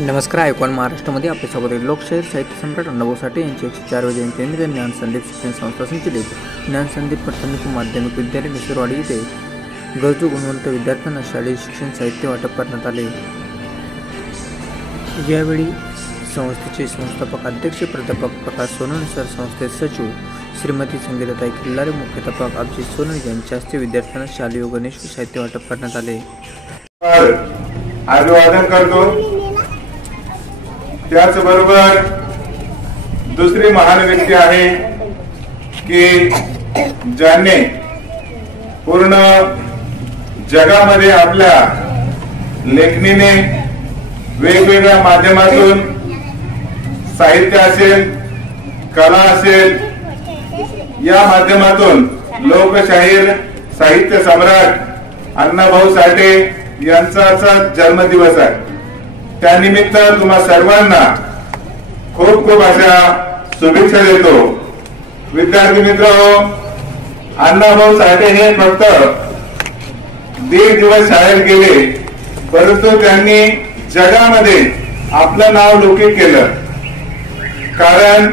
नमस्कार. आयकॉन महाराष्ट्रामध्ये आपले स्वागत आहे. लोकशाहीर साहित्य सम्राट अण्णाभाऊ साठे यांची 104वी जयंतीनिमित्त ज्ञान संदीप शिक्षण संस्था संचलित ज्ञान संदीप प्राथमिक माध्यमिक विद्यालय मिसरवाडी येथे गरजू गुणवंत विद्यार्थ्यांना शालेय शिक्षण साहित्य वाटप करण्यात आले. यावेळी संस्थेचे संस्थापक अध्यक्ष प्राध्यापक प्रकाश सोनवणे सर, संस्थेचे सचिव श्रीमती संगीताताई खिल्लारे, मुख्याध्यापक अभिजित सोनवणे यांच्या हस्ते विद्यार्थ्यांना शालेय व गणेश साहित्य वाटप करण्यात आले. अभिवादन करतो. त्याचबरोबर दुसरी महान व्यक्ती आहे की ज्याने पूर्ण जगामध्ये आपल्या लेखणीने वेगवेगळ्या माध्यमातून साहित्य असेल, कला असेल, या माध्यमातून लोकशाहीर साहित्य सम्राट अण्णाभाऊ साठे यांचा जन्मदिवस आहे. त्यानिमित्त तुम्हा सर्वांना खूप खूप अशा शुभेच्छा देतो. विद्यार्थी मित्रहो, अण्णाभाऊ साठे हे फक्त 1.5 दिवस शाळेत गेले, परंतु त्यांनी जगामध्ये आपलं नाव लौकिक केलं. कारण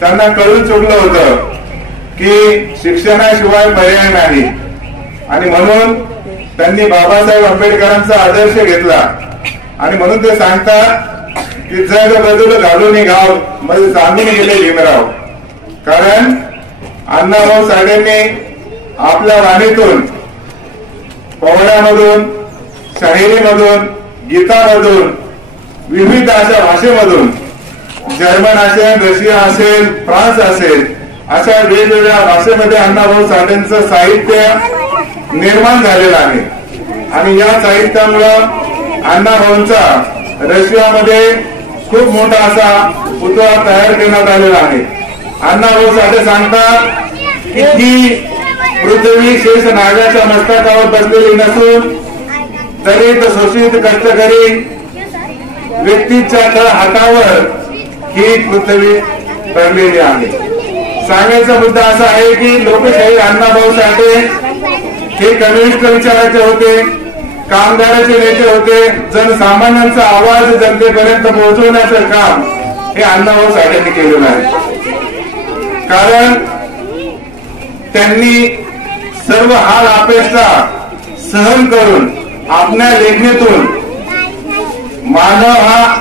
त्यांना कळून चुकलं होतं की शिक्षणाशिवाय पर्याय नाही, आणि म्हणून त्यांनी बाबासाहेब आंबेडकरांचा आदर्श घेतला. आणि म्हणून ते सांगतात की जग बदल घालून गाव मध्ये सांगून गेले भीमराव. कारण अण्णाभाऊ साठेंनी आपल्या वाणीतून, पोवाड्यामधून, शाहिरीमधून, गीतामधून, विविध अशा भाषेमधून, जर्मन असेल, रशिया असेल, फ्रान्स असेल, अशा वेगवेगळ्या भाषेमध्ये अण्णाभाऊ साठेंचं साहित्य निर्माण झालेलं आहे. आणि या साहित्यामुळे अण्णाभाऊंचा रशियामध्ये खूप मोठा असा पुतळा तयार करण्यात आलेला आहे. अण्णाभाऊ साठे सांगतात की ही पृथ्वी शेष नागाच्या मस्तकावर बसलेली नसून दलित, शोषित, कष्टकरी व्यक्तीच्या हातावर ही पृथ्वी भरलेली आहे. सांगायचा मुद्दा असा आहे की लोकशाहीर अण्णाभाऊ साठे हे कम्युनिस्ट विचाराचे होते, कामगाराचे नेते होते. जनसामान्यांचा आवाज जनतेपर्यंत पोहोचवण्याचं काम हे अण्णाभाऊ साठेंनी केलेलं आहे. कारण त्यांनी सर्व हाल अपेक्षा सहन करून आपल्या लेखणीतून मानव हा,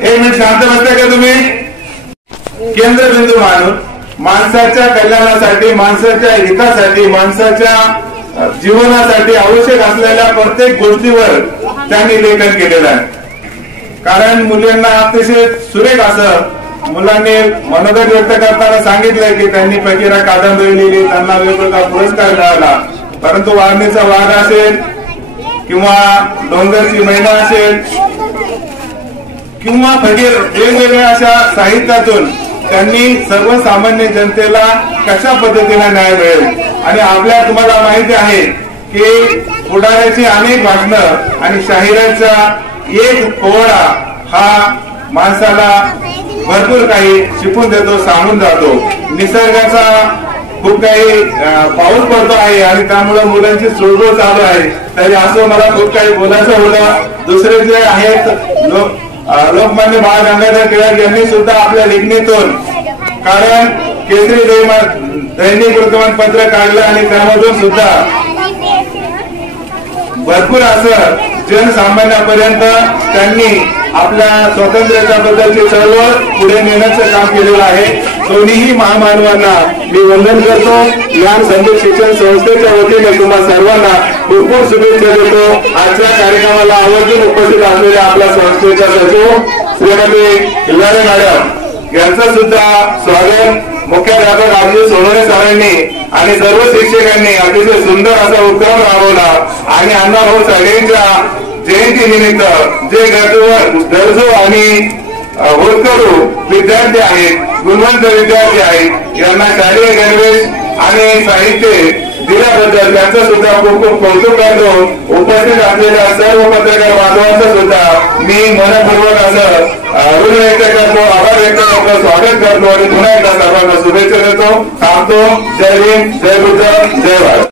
एक मिनिट शांत बसताय का तुम्ही, केंद्रबिंदू मानून माणसाच्या कल्याणासाठी, माणसाच्या हितासाठी, माणसाच्या जीवनासाठी आवश्यक असलेल्या प्रत्येक गोष्टीवर त्यांनी लेखन केलेलं आहे. कारण मुलांना अतिशय सुरेख असं मुलांनी मनोगत व्यक्त करताना सांगितलंय की त्यांनी फकीरा कादंबरी लिहिली, त्यांना वेगवेगळा पुरस्कार मिळाला. परंतु वारणीचा वाघ असेल किंवा डोंगरची मैना असेल किंवा फकीर, वेगवेगळ्या अशा साहित्यातून त्यांनी सर्वसामान्य जनतेला कशा पद्धतीने न्याय मिळेल. आणि आपल्या तुम्हाला माहिती आहे की पुढाऱ्याची अनेक भाषणं आणि शाहिरांचा एक पोवाडा हा माणसाला भरपूर काही शिकून देतो, सांगून जातो. निसर्गाचा खूप काही पाऊस पडतो आहे आणि त्यामुळे मुलांची सुळसुळ चालू आहे. तरी असं मला खूप काही बोलायचं होतं. दुसरे जे आहेत लोकमान्य बाळ गंगाधर टिळक यांनी सुद्धा आपल्या लेखणीतून, कारण केसरी दैनिक वृत्तमानपत्र काढलं आणि त्यामधून सुद्धा भरपूर असं जनसामान्यापर्यंत त्यांनी आपल्या स्वातंत्र्याच्या बद्दलची चळवळ पुढे नेण्याचं काम केलेलं आहे. दोन्हीही महामानवांना मी वंदन करतो. ज्ञान संदीप शिक्षण संस्थेच्या वतीने तुम्हा सर्वांना खूप खूप शुभेच्छा देतो. आजच्या कार्यक्रमाला आवर्जून उपस्थित असलेल्या आपल्या संस्थेच्या सचिव श्रीमती खिल्लारे मॅडम यांचं सुद्धा स्वागत. मुख्याध्यापक अभिजित सोनवणे सरांनी आणि सर्व शिक्षकांनी अतिशय सुंदर असा उपक्रम राबवला. आणि अण्णाभाऊ साठेंच्या जयंतीनिमित्त जे गरजू आणि होतकरू विद्यार्थी आहेत, गुणवंत विद्यार्थी आहेत, यांना शालेय गणवेश आणि साहित्य दिल्याबद्दल त्यांचं सुद्धा खूप खूप कौतुक करतो. उपस्थित असलेल्या सर्व पत्रकार बांधवांचं सुद्धा मी मनपूर्वक असं ऋण व्यक्त करतो, आभार व्यक्त करतो, स्वागत करतो आणि पुन्हा एकदा सर्वांना शुभेच्छा देतो. थांबतो. जय हिंद, जय बुद्ध, जय भारत.